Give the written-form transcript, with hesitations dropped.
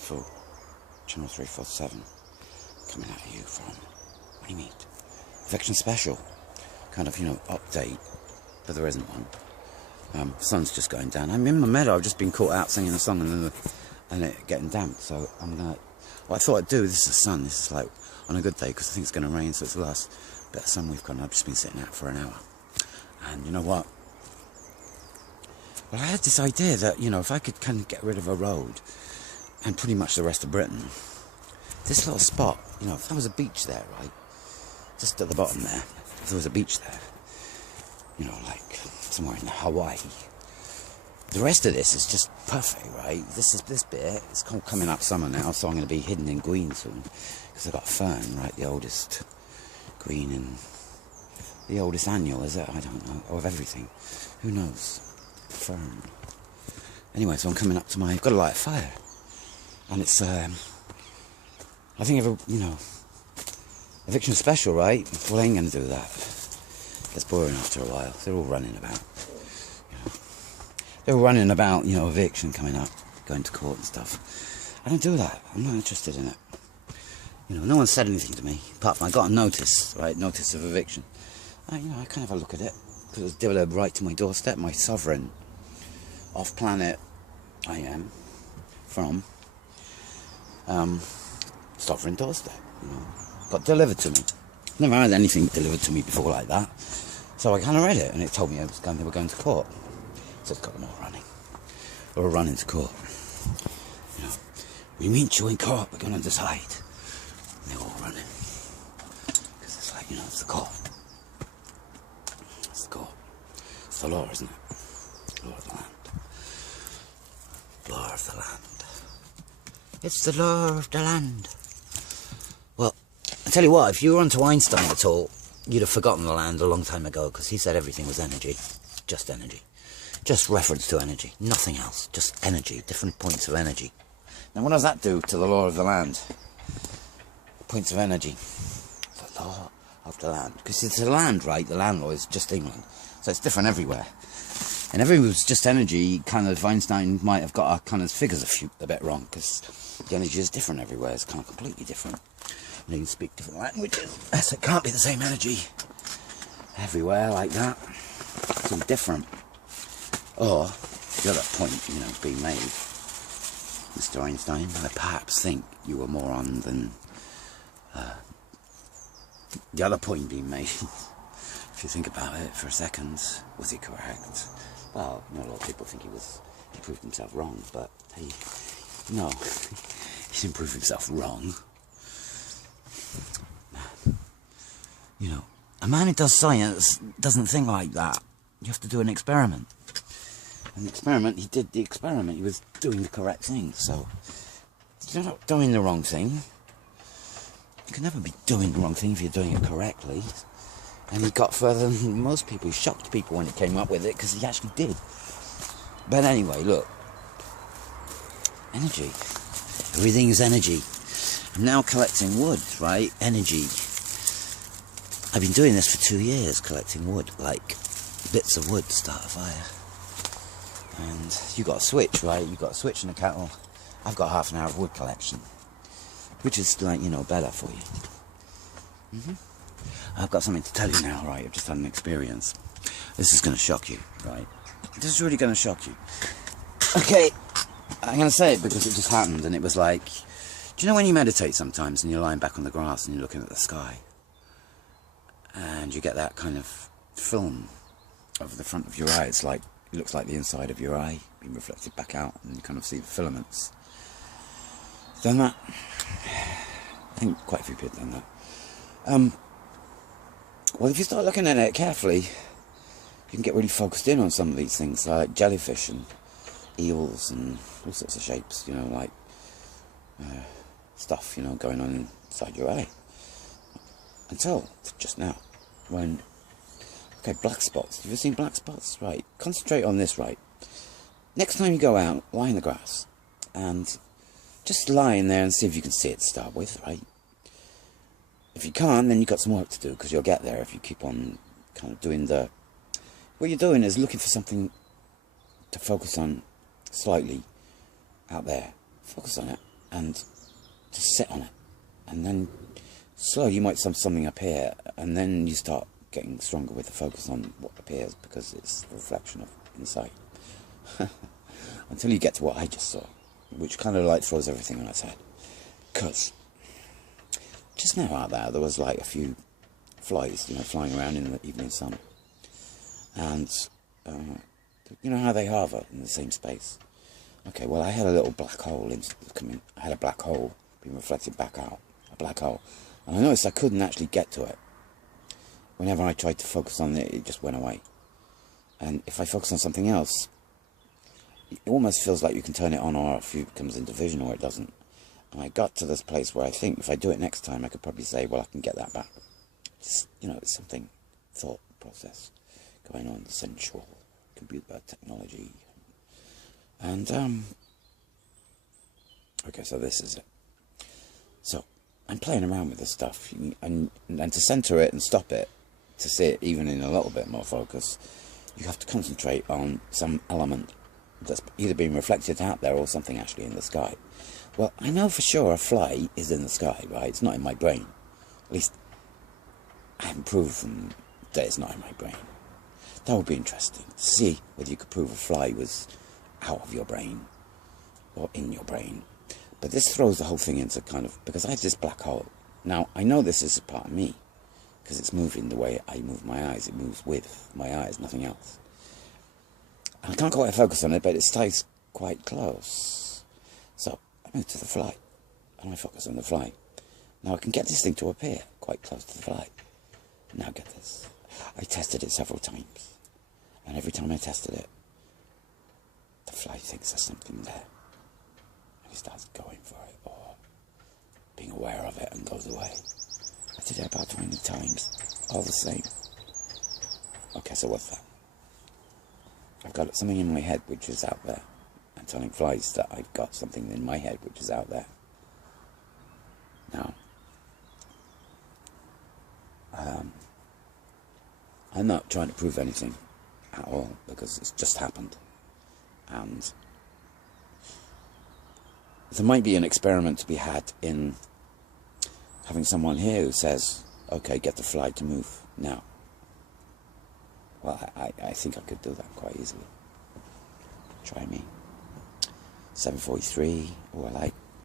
full channel 347 coming at you from Runnymede. Eviction special, kind of, update, but there isn't one. Sun's just going down. I'm in my meadow. I've just been caught out singing a song and it getting damp. So what I thought I'd do. This is the sun. This is like on a good day because I think it's going to rain. So it's the last bit of sun we've got. I've just been sitting out for an hour. And you know what? Well, I had this idea that if I could kind of get rid of a road and pretty much the rest of Britain, this little spot, if there was a beach there, right, just at the bottom there, if there was a beach there, like somewhere in Hawaii, the rest of this is just perfect, right? This bit, it's coming up summer now, so I'm going to be hidden in green soon, because I've got fern, right, the oldest green and the oldest annual, is it? I don't know, of everything, who knows, fern. Anyway, so I'm coming up to I've got to light a fire, and it's, I think Eviction special, right? Well, I ain't going to do that. It gets boring after a while. They're all running about. They're all running about, eviction coming up, going to court and stuff. I don't do that. I'm not interested in it. No one said anything to me, apart from I got a notice, right? Notice of eviction. I kind of have a look at it, because it was delivered right to my doorstep, my sovereign, off-planet I am, from, sovereign doorstep, got delivered to me. Never had anything delivered to me before like that. So I kind of read it, and it told me they were going to court. So it's got them all running. They're all running to court. We meet you in court, we're going to decide. And they're all running. Because it's like, it's the court. It's the court. It's the law, isn't it? Law of the land. Law of the land. It's the law of the land. Well, I tell you what, if you were onto Einstein at all, you'd have forgotten the land a long time ago, because he said everything was energy. Just energy. Just reference to energy. Nothing else. Just energy. Different points of energy. Now, what does that do to the law of the land? Points of energy. The law of the land. Because it's the land, right? The land law is just England. So it's different everywhere. And everything was just energy, kind of Einstein might have got our kind of figures a bit wrong, because the energy is different everywhere. It's kind of completely different. You can speak different languages, so it can't be the same energy everywhere like that. It's all different. Or, the other point, being made, Mr. Einstein, I perhaps think you were more on than the other point being made. If you think about it for a second, was he correct? Well, a lot of people think he proved himself wrong, but hey, no, he didn't prove himself wrong. A man who does science doesn't think like that. You have to do an experiment. And he did the experiment, he was doing the correct thing, so you're not doing the wrong thing. You can never be doing the wrong thing if you're doing it correctly. And he got further than most people. He shocked people when he came up with it, because he actually did. But anyway, look. Energy. Everything is energy. I'm now collecting wood, right? Energy. I've been doing this for 2 years, collecting wood, like bits of wood to start a fire. And you got a switch, right? You got a switch in a kettle. I've got half an hour of wood collection, which is like, better for you. I've got something to tell you now, right? I've just had an experience. This is going to shock you, right? This is really going to shock you. Okay, I'm going to say it because it just happened, and it was like, do you know when you meditate sometimes and you're lying back on the grass and you're looking at the sky, and you get that kind of film of the front of your eye? It's like, it looks like the inside of your eye being reflected back out, and you kind of see the filaments. Done that? I think quite a few people have done that. Well, if you start looking at it carefully, you can get really focused in on some of these things, like jellyfish and eels and all sorts of shapes, like stuff, going on inside your eye. Until just now, when, okay, black spots. Have you ever seen black spots? Right, concentrate on this, right? Next time you go out, lie in the grass, and just lie in there and see if you can see it to start with, right? If you can't, then you've got some work to do, because you'll get there if you keep on kind of doing the... What you're doing is looking for something to focus on slightly out there. Focus on it. and just sit on it. And then slowly you might see something appear, and then you start getting stronger with the focus on what appears, because it's the reflection of inside. Until you get to what I just saw, which kind of like throws everything on its head. Because just now out there was like a few flies, you know, flying around in the evening sun. And you know how they hover in the same space. Okay, well, I had a little black hole I had a black hole being reflected back out, a black hole, and I noticed I couldn't actually get to it. Whenever I tried to focus on it, it just went away. And if I focus on something else, it almost feels like you can turn it on or off. It comes into vision or it doesn't. And I got to this place where I think if I do it next time, I could probably say, well, I can get that back. Just, you know, it's something, thought process going on, sensual computer technology. And okay, so this is it. So I'm playing around with this stuff, and to center it and stop it, to see it even in a little bit more focus, you have to concentrate on some element that's either being reflected out there or something actually in the sky. Well, I know for sure a fly is in the sky, right? It's not in my brain. At least I haven't proven that it's not in my brain. That would be interesting to see whether you could prove a fly was out of your brain or in your brain. But this throws the whole thing into kind of, because I have this black hole. Now, I know this is a part of me, because it's moving the way I move my eyes. It moves with my eyes, nothing else. And I can't quite focus on it, but it stays quite close. So I move to the fly, and I focus on the fly. Now I can get this thing to appear quite close to the fly. Now get this. I tested it several times, and every time I tested it, the fly thinks there's something there, and he starts going for it, or being aware of it, and goes away. I did it about 20 times, all the same. Okay, so what's that? I've got something in my head which is out there. I'm telling flies that I've got something in my head which is out there. Now, I'm not trying to prove anything at all, because it's just happened. And there might be an experiment to be had in having someone here who says, okay, get the fly to move now. Well, I think I could do that quite easily. Try me. 743, or I like